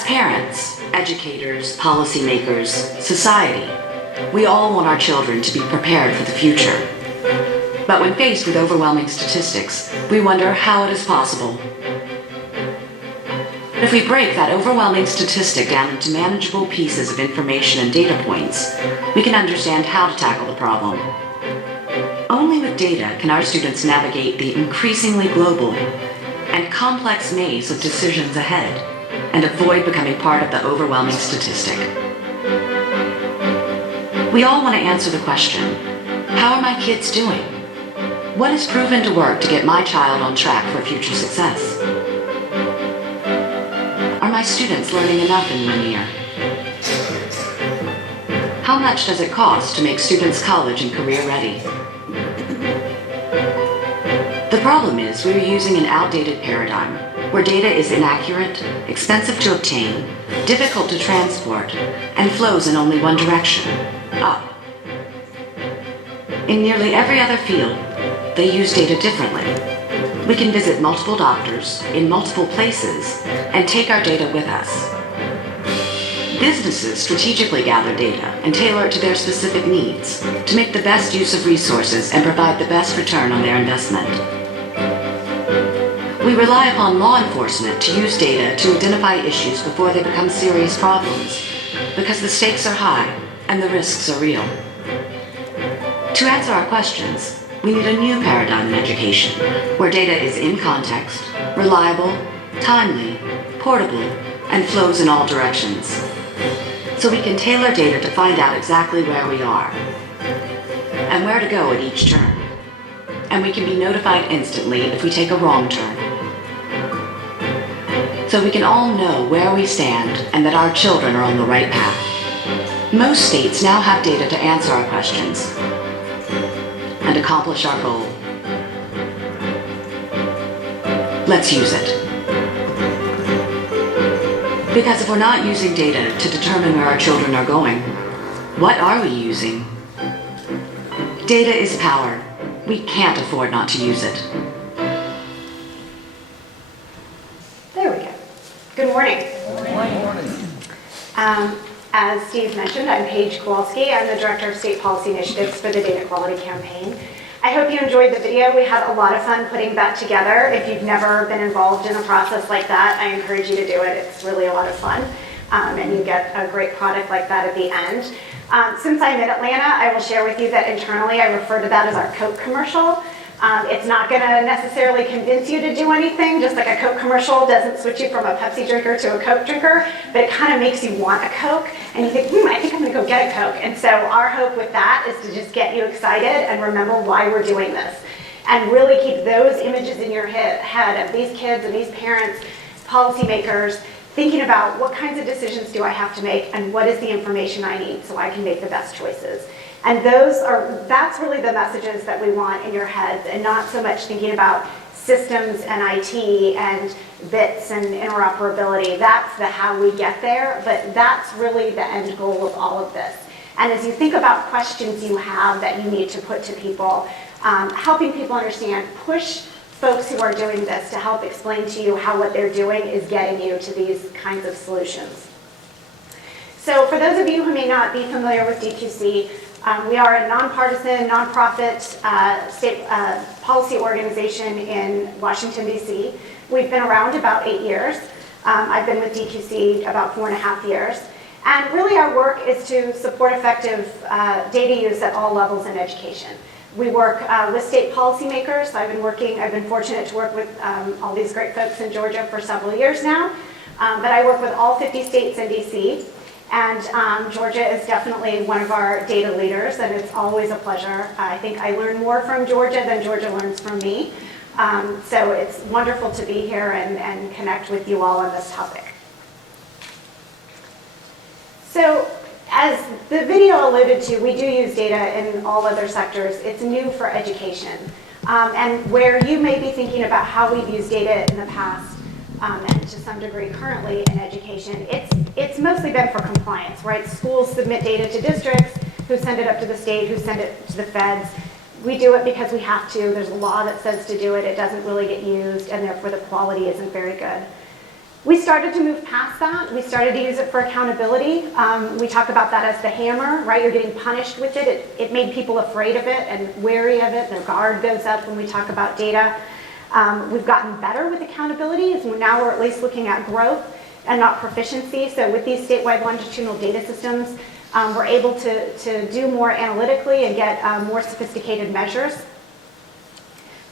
As parents, educators, policymakers, society, we all want our children to be prepared for the future. But when faced with overwhelming statistics, we wonder how it is possible. If we break that overwhelming statistic down into manageable pieces of information and data points, we can understand how to tackle the problem. Only with data can our students navigate the increasingly global and complex maze of decisions ahead and avoid becoming part of the overwhelming statistic. We all want to answer the question, how are my kids doing? What has proven to work to get my child on track for future success? Are my students learning enough in 1 year? How much does it cost to make students college and career ready? The problem is we are using an outdated paradigm where data is inaccurate, expensive to obtain, difficult to transport, and flows in only one direction, up. In nearly every other field, they use data differently. We can visit multiple doctors in multiple places and take our data with us. Businesses strategically gather data and tailor it to their specific needs to make the best use of resources and provide the best return on their investment. We rely upon law enforcement to use data to identify issues before they become serious problems, because the stakes are high and the risks are real. To answer our questions, we need a new paradigm in education, where data is in context, reliable, timely, portable, and flows in all directions. So we can tailor data to find out exactly where we are and where to go at each turn. And we can be notified instantly if we take a wrong turn. So we can all know where we stand and that our children are on the right path. Most states now have data to answer our questions and accomplish our goal. Let's use it. Because if we're not using data to determine where our children are going, what are we using? Data is power. We can't afford not to use it. There we go. Good morning. Good morning. As Steve mentioned, I'm Paige Kowalski. I'm the Director of State Policy Initiatives for the Data Quality Campaign. I hope you enjoyed the video. We had a lot of fun putting that together. If you've never been involved in a process like that, I encourage you to do it. It's really a lot of fun, and you get a great product like that at the end. Since I'm in Atlanta, I will share with you that internally I refer to that as our Coke commercial. It's not going to necessarily convince you to do anything, just like a Coke commercial doesn't switch you from a Pepsi drinker to a Coke drinker, but it kind of makes you want a Coke, and you think, I think I'm going to go get a Coke. And so our hope with that is to just get you excited and remember why we're doing this, and really keep those images in your head of these kids and these parents, policymakers, thinking about what kinds of decisions do I have to make and what is the information I need so I can make the best choices. And that's really the messages that we want in your heads, and not so much thinking about systems and IT and bits and interoperability. That's the how we get there, but that's really the end goal of all of this. And as you think about questions you have that you need to put to people, helping people understand, push folks who are doing this to help explain to you how what they're doing is getting you to these kinds of solutions. So for those of you who may not be familiar with DQC, we are a nonpartisan, nonprofit state policy organization in Washington, D.C. We've been around about 8 years. I've been with DQC about 4.5 years. And really our work is to support effective data use at all levels in education. We work with state policymakers. I've been fortunate to work with all these great folks in Georgia for several years now. But I work with all 50 states in D.C. And Georgia is definitely one of our data leaders, and it's always a pleasure. I think I learn more from Georgia than Georgia learns from me. So it's wonderful to be here and connect with you all on this topic. So as the video alluded to, we do use data in all other sectors. It's new for education. And where you may be thinking about how we've used data in the past, and to some degree currently in education, it's mostly been for compliance, right? Schools submit data to districts, who send it up to the state, who send it to the feds. We do it because we have to. There's a law that says to do it. It doesn't really get used, and therefore the quality isn't very good. We started to move past that. We started to use it for accountability. We talk about that as the hammer, right? You're getting punished with it. It made people afraid of it and wary of it. Their guard goes up when we talk about data. We've gotten better with accountability, so now we're at least looking at growth and not proficiency. So with these statewide longitudinal data systems, we're able to do more analytically and get more sophisticated measures.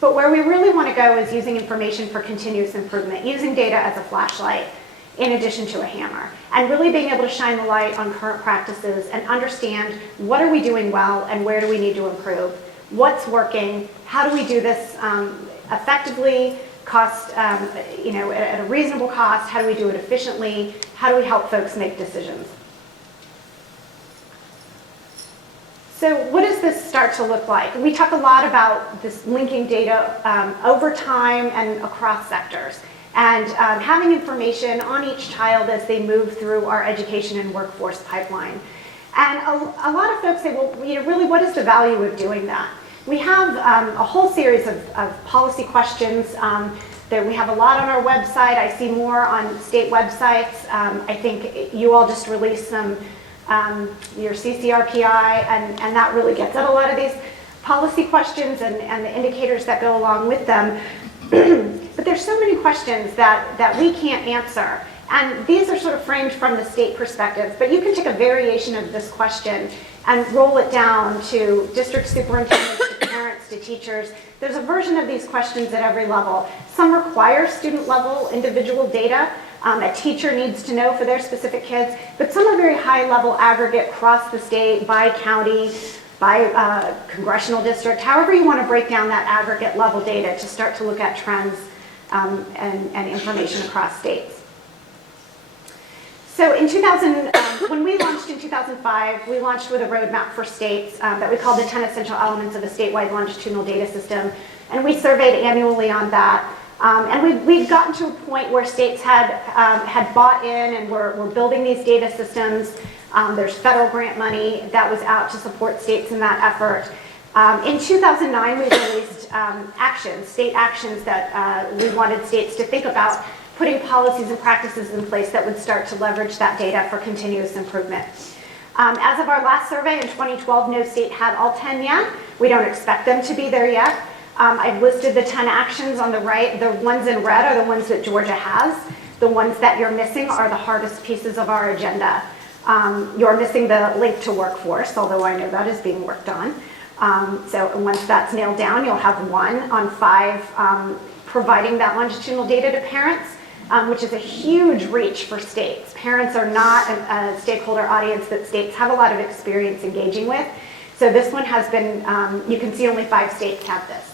But where we really want to go is using information for continuous improvement, using data as a flashlight in addition to a hammer, and really being able to shine the light on current practices and understand what are we doing well and where do we need to improve, what's working, how do we do this effectively, at a reasonable cost, how do we do it efficiently, how do we help folks make decisions. So what does this start to look like? We talk a lot about this linking data over time and across sectors, and having information on each child as they move through our education and workforce pipeline. And a lot of folks say, well, really, what is the value of doing that? We have a whole series of policy questions that we have a lot on our website. I see more on state websites. I think you all just released some your CCRPI, and that really gets at a lot of these policy questions and the indicators that go along with them. But there's so many questions that we can't answer. And these are sort of framed from the state perspective, but you can take a variation of this question and roll it down to district superintendents, to parents, to teachers. There's a version of these questions at every level. Some require student level individual data. A teacher needs to know for their specific kids, but some are very high level aggregate across the state, by county, by congressional district, however you want to break down that aggregate level data to start to look at trends and information across states. So in when we launched in 2005, we launched with a roadmap for states that we called the 10 essential elements of a statewide longitudinal data system, and we surveyed annually on that. And we've gotten to a point where states had bought in and were building these data systems. There's federal grant money that was out to support states in that effort. In 2009, we released state actions that we wanted states to think about putting policies and practices in place that would start to leverage that data for continuous improvement. As of our last survey in 2012, no state had all 10 yet. We don't expect them to be there yet. I've listed the 10 actions on the right. The ones in red are the ones that Georgia has. The ones that you're missing are the hardest pieces of our agenda. You're missing the link to workforce, although I know that is being worked on. So once that's nailed down, you'll have 1 on 5 providing that longitudinal data to parents, which is a huge reach for states. Parents are not a stakeholder audience that states have a lot of experience engaging with. So this one has been, you can see only 5 states have this.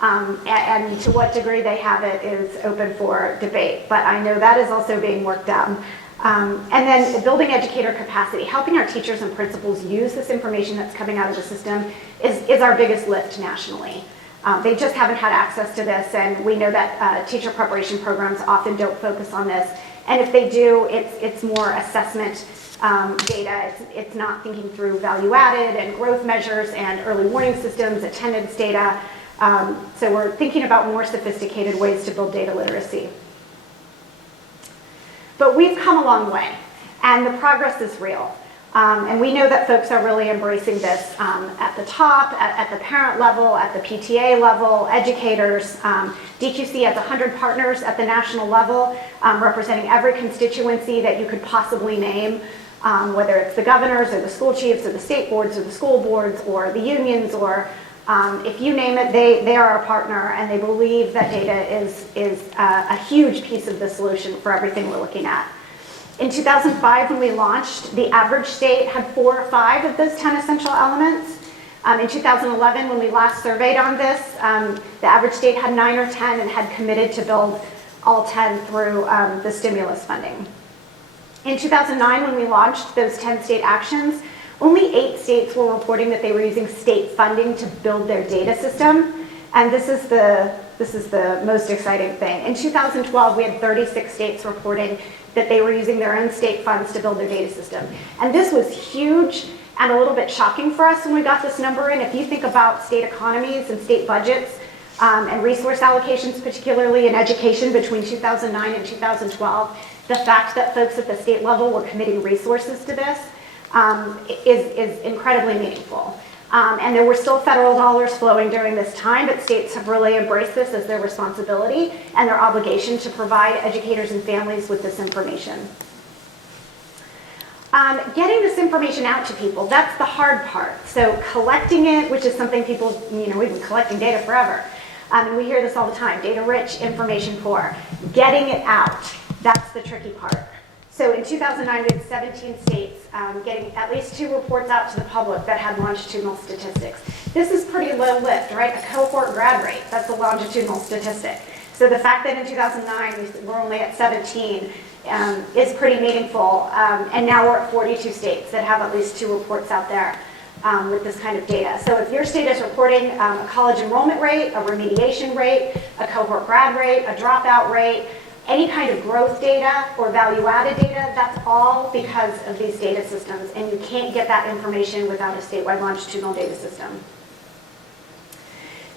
And to what degree they have it is open for debate, but I know that is also being worked on. And then building educator capacity, helping our teachers and principals use this information that's coming out of the system is our biggest lift nationally. They just haven't had access to this, and we know that teacher preparation programs often don't focus on this. And if they do, it's more assessment data. It's not thinking through value added and growth measures and early warning systems, attendance data. So we're thinking about more sophisticated ways to build data literacy. But we've come a long way, and the progress is real. And we know that folks are really embracing this at the top, at the parent level, at the PTA level, educators. DQC has 100 partners at the national level, representing every constituency that you could possibly name, whether it's the governors or the school chiefs or the state boards or the school boards or the unions, or if you name it, they are our partner, and they believe that data is a huge piece of the solution for everything we're looking at. In 2005, when we launched, the average state had 4 or 5 of those 10 essential elements. In 2011, when we last surveyed on this, the average state had 9 or 10 and had committed to build all 10 through the stimulus funding. In 2009, when we launched those 10 state actions, only 8 states were reporting that they were using state funding to build their data system, and this is the most exciting thing. In 2012, we had 36 states reporting that they were using their own state funds to build their data system. And this was huge and a little bit shocking for us when we got this number in. If you think about state economies and state budgets, and resource allocations, particularly in education between 2009 and 2012. The fact that folks at the state level were committing resources to this is incredibly meaningful. And there were still federal dollars flowing during this time, but states have really embraced this as their responsibility and their obligation to provide educators and families with this information. Getting this information out to people, that's the hard part. So collecting it, which is something people, we've been collecting data forever. And we hear this all the time, data rich, information poor. Getting it out, that's the tricky part. So in 2009, we had 17 states getting at least 2 reports out to the public that had longitudinal statistics. This is pretty low lift, right? A cohort grad rate, that's a longitudinal statistic. So the fact that in 2009 we're only at 17 is pretty meaningful. And now we're at 42 states that have at least 2 reports out there with this kind of data. So if your state is reporting a college enrollment rate, a remediation rate, a cohort grad rate, a dropout rate, any kind of growth data or value-added data, that's all because of these data systems, and you can't get that information without a statewide longitudinal data system.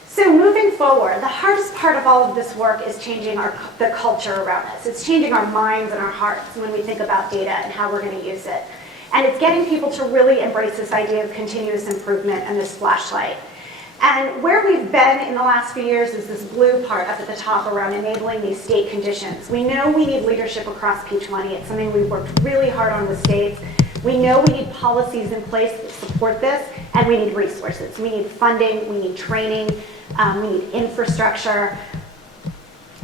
So moving forward, the hardest part of all of this work is changing the culture around us. It's changing our minds and our hearts when we think about data and how we're going to use it. And it's getting people to really embrace this idea of continuous improvement and this flashlight. And where we've been in the last few years is this blue part up at the top around enabling these state conditions. We know we need leadership across P20. It's something we've worked really hard on with states. We know we need policies in place that support this, and we need resources. We need funding, we need training, we need infrastructure.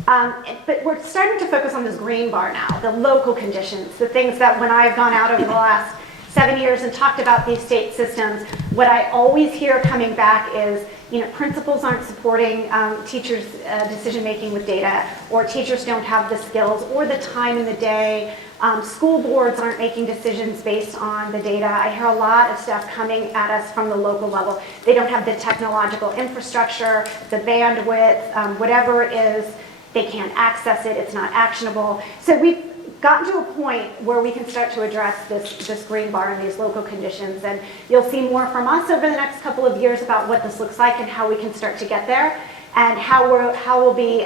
But we're starting to focus on this green bar now, the local conditions, the things that when I've gone out over the last 7 years and talked about these state systems, what I always hear coming back is, principals aren't supporting teachers' decision-making with data, or teachers don't have the skills or the time in the day. School boards aren't making decisions based on the data. I hear a lot of stuff coming at us from the local level. They don't have the technological infrastructure, the bandwidth, whatever it is, they can't access it, it's not actionable. So we've gotten to a point where we can start to address this green bar and these local conditions. And you'll see more from us over the next couple of years about what this looks like and how we can start to get there, and how we'll be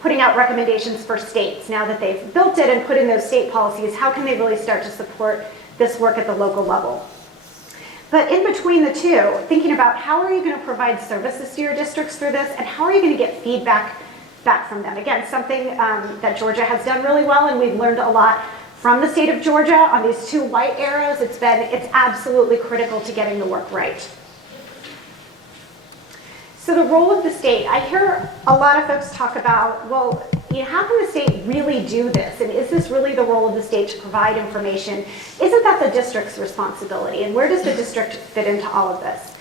putting out recommendations for states now that they've built it and put in those state policies. How can they really start to support this work at the local level? But in between the two, thinking about how are you going to provide services to your districts through this, and how are you going to get feedback back from them? Again, something that Georgia has done really well, and we've learned a lot from the state of Georgia on these 2 white arrows. It's absolutely critical to getting the work right. So the role of the state, I hear a lot of folks talk about, well, how can the state really do this? And is this really the role of the state to provide information? Isn't that the district's responsibility? And where does the district fit into all of this?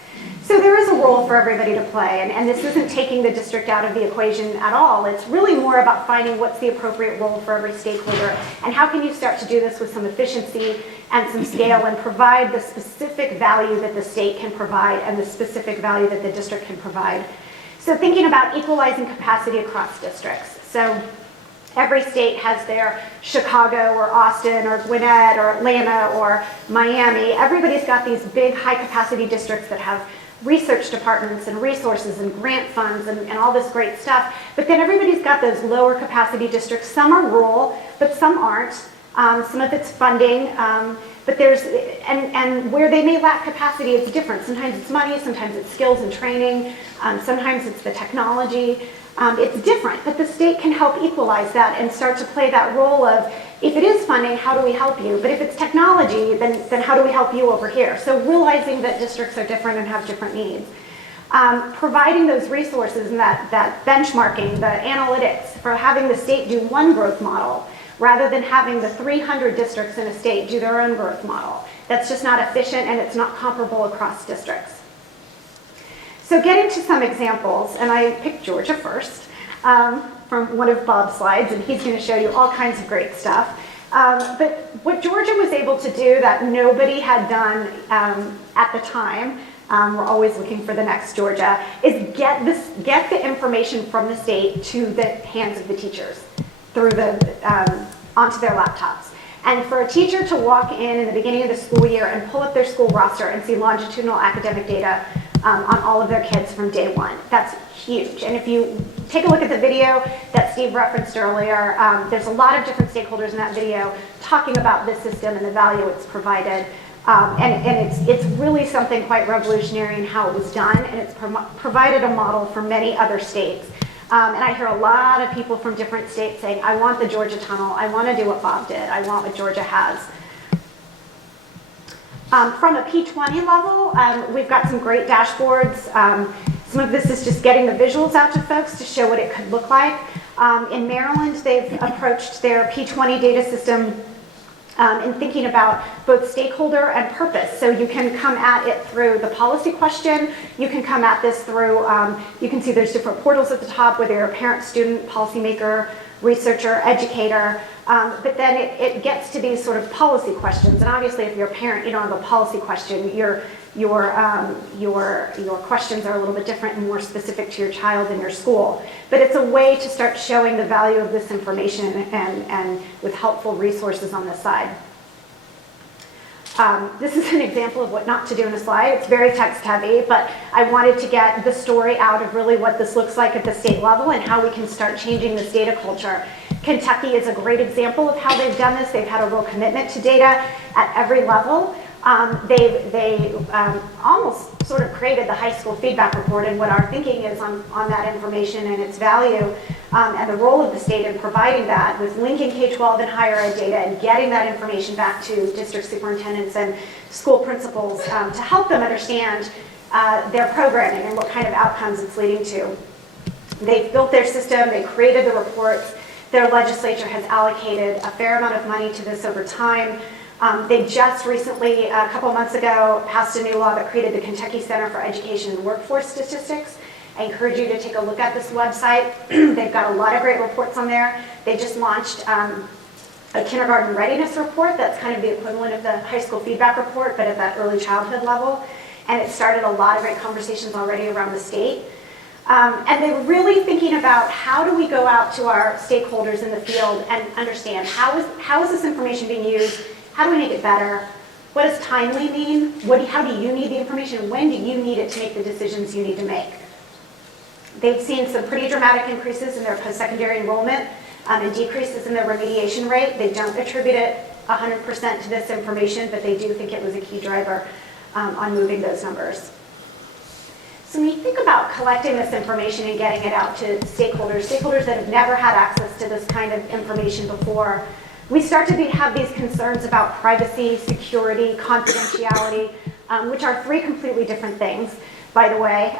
So there is a role for everybody to play, and this isn't taking the district out of the equation at all. It's really more about finding what's the appropriate role for every stakeholder, and how can you start to do this with some efficiency and some scale and provide the specific value that the state can provide and the specific value that the district can provide. So thinking about equalizing capacity across districts. So every state has their Chicago or Austin or Gwinnett or Atlanta or Miami. Everybody's got these big high capacity districts that have research departments and resources and grant funds and all this great stuff. But then everybody's got those lower capacity districts. Some are rural, but some aren't. Some of it's funding, but and where they may lack capacity, it's different. Sometimes it's money, sometimes it's skills and training, sometimes it's the technology. It's different, but the state can help equalize that and start to play that role of, if it is funding, how do we help you? But if it's technology, then how do we help you over here? So realizing that districts are different and have different needs. Providing those resources and that benchmarking, the analytics, for having the state do one growth model, rather than having the 300 districts in a state do their own growth model. That's just not efficient, and it's not comparable across districts. So getting to some examples, and I picked Georgia first from one of Bob's slides, and he's going to show you all kinds of great stuff. But what Georgia was able to do that nobody had done at the time, we're always looking for the next Georgia, is get the information from the state to the hands of the teachers through onto their laptops. And for a teacher to walk in the beginning of the school year and pull up their school roster and see longitudinal academic data on all of their kids from day one. That's huge. And if you take a look at the video that Steve referenced earlier, there's a lot of different stakeholders in that video talking about this system and the value it's provided. And it's really something quite revolutionary in how it was done, and it's provided a model for many other states. And I hear a lot of people from different states saying, I want the Georgia tunnel, I want to do what Bob did, I want what Georgia has. From a P20 level, we've got some great dashboards. Some of this is just getting the visuals out to folks to show what it could look like. In Maryland, they've approached their P20 data system in thinking about both stakeholder and purpose. So you can come at it through the policy question. You can come at this through, you can see there's different portals at the top, whether you're a parent, student, policymaker, researcher, educator. But then it gets to these sort of policy questions. And obviously, if you're a parent, you don't have a policy question. Your questions are a little bit different and more specific to your child and your school. But it's a way to start showing the value of this information and with helpful resources on this side. This is an example of what not to do in a slide. It's very text heavy, but I wanted to get the story out of really what this looks like at the state level and how we can start changing this data culture. Kentucky is a great example of how they've done this. They've had a real commitment to data at every level. They almost sort of created the high school feedback report and what our thinking is on that information and its value and the role of the state in providing that with linking K-12 and higher ed data and getting that information back to district superintendents and school principals to help them understand their programming and what kind of outcomes it's leading to. They've built their system, they created the reports, their legislature has allocated a fair amount of money to this over time. They just recently, a couple of months ago, passed a new law that created the Kentucky Center for Education and Workforce Statistics. I encourage you to take a look at this website. They've got a lot of great reports on there. They just launched a kindergarten readiness report that's kind of the equivalent of the high school feedback report, but at that early childhood level. And it started a lot of great conversations already around the state. And they were really thinking about how do we go out to our stakeholders in the field and understand how is this information being used? How do we make it better? What does timely mean? How do you need the information? When do you need it to make the decisions you need to make? They've seen some pretty dramatic increases in their post-secondary enrollment and decreases in their remediation rate. They don't attribute it 100% to this information, but they do think it was a key driver on moving those numbers. So when you think about collecting this information and getting it out to stakeholders that have never had access to this kind of information before, we start to have these concerns about privacy, security, confidentiality, which are three completely different things, by the way.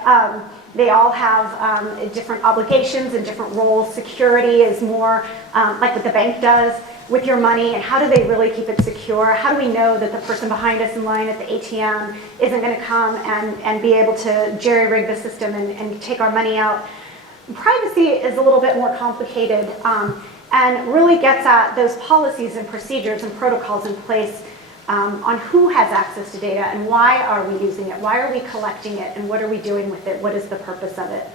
They all have different obligations and different roles. Security is more like what the bank does with your money, and how do they really keep it secure? How do we know that the person behind us in line at the ATM isn't going to come and be able to jerry-rig the system and take our money out? Privacy is a little bit more complicated and really gets at those policies and procedures and protocols in place on who has access to data and why are we using it, why are we collecting it, and what are we doing with it, what is the purpose of it.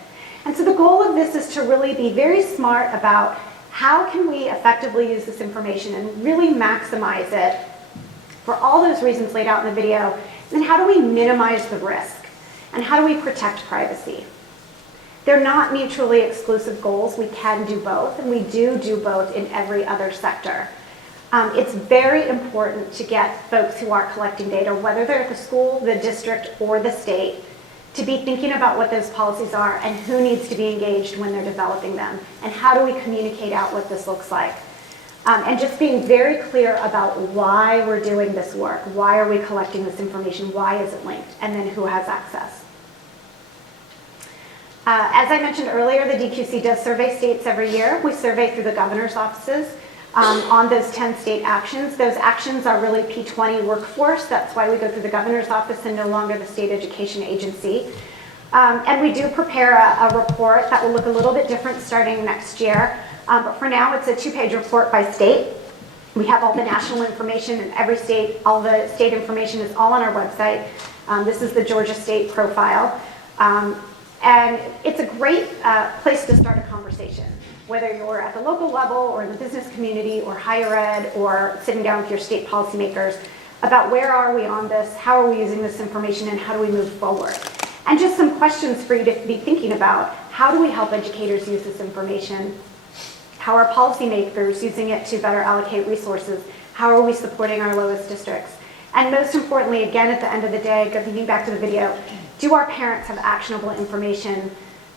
And so the goal of this is to really be very smart about how can we effectively use this information and really maximize it for all those reasons laid out in the video, and then how do we minimize the risk, and how do we protect privacy. They're not mutually exclusive goals. We can do both, and we do both in every other sector. It's very important to get folks who are collecting data, whether they're at the school, the district, or the state, to be thinking about what those policies are and who needs to be engaged when they're developing them, and how do we communicate out what this looks like. And just being very clear about why we're doing this work, why are we collecting this information, why is it linked, and then who has access. As I mentioned earlier, the DQC does survey states every year. We survey through the governor's offices on those 10 state actions. Those actions are really P20 workforce. That's why we go through the governor's office and no longer the state education agency. And we do prepare a report that will look a little bit different starting next year. But for now, it's a 2-page report by state. We have all the national information in every state. All the state information is all on our website. This is the Georgia State profile. And it's a great place to start a conversation, whether you're at the local level or in the business community or higher ed or sitting down with your state policymakers about where are we on this, how are we using this information, and how do we move forward. And just some questions for you to be thinking about. How do we help educators use this information? How are policymakers using it to better allocate resources? How are we supporting our lowest districts? And most importantly, again, at the end of the day, thinking back to the video, do our parents have actionable information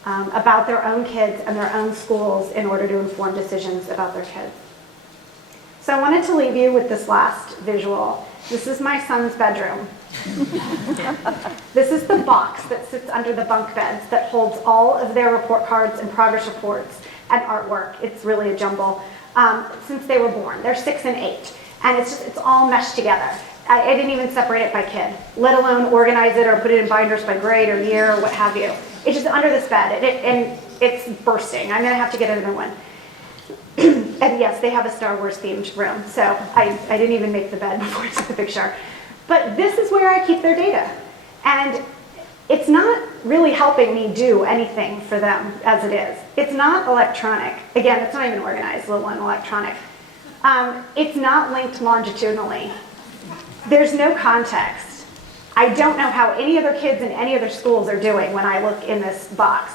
about their own kids and their own schools in order to inform decisions about their kids? So I wanted to leave you with this last visual. This is my son's bedroom. This is the box that sits under the bunk beds that holds all of their report cards and progress reports and artwork. It's really a jumble. Since they were born. They're 6 and 8. And it's all meshed together. I didn't even separate it by kid, let alone organize it or put it in binders by grade or year or what have you. It's just under this bed, and it's bursting. I'm gonna have to get another one. And yes, they have a Star Wars themed room, so I didn't even make the bed before I took the picture. But this is where I keep their data. And it's not really helping me do anything for them as it is. It's not electronic. Again, it's not even organized, let alone electronic. It's not linked longitudinally. There's no context. I don't know how any other kids in any other schools are doing when I look in this box.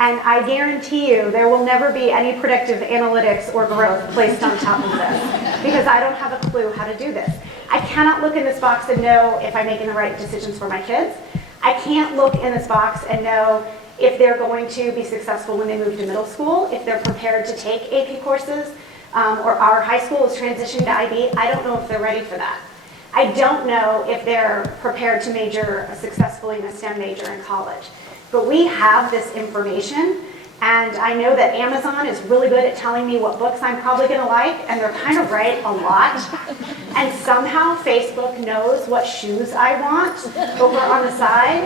And I guarantee you there will never be any predictive analytics or growth placed on top of this because I don't have a clue how to do this. I cannot look in this box and know if I'm making the right decisions for my kids. I can't look in this box and know if they're going to be successful when they move to middle school, if they're prepared to take AP courses, or our high school is transitioning to IB. I don't know if they're ready for that. I don't know if they're prepared to major successfully in a STEM major in college. But we have this information, and I know that Amazon is really good at telling me what books I'm probably gonna like, and they're kind of right a lot. And somehow Facebook knows what shoes I want over on the side.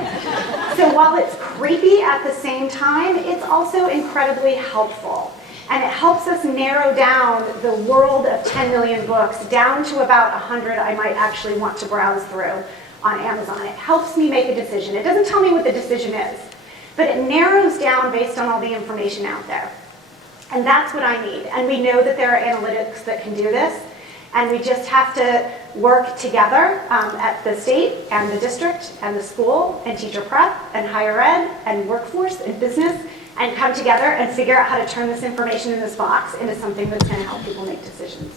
So while it's creepy at the same time, it's also incredibly helpful. And it helps us narrow down the world of 10 million books down to about 100 I might actually want to browse through on Amazon. It helps me make a decision. It doesn't tell me what the decision is, but it narrows down based on all the information out there. And that's what I need. And we know that there are analytics that can do this, and we just have to work together at the state and the district and the school and teacher prep and higher ed and workforce and business and come together and figure out how to turn this information in this box into something that's going to help people make decisions.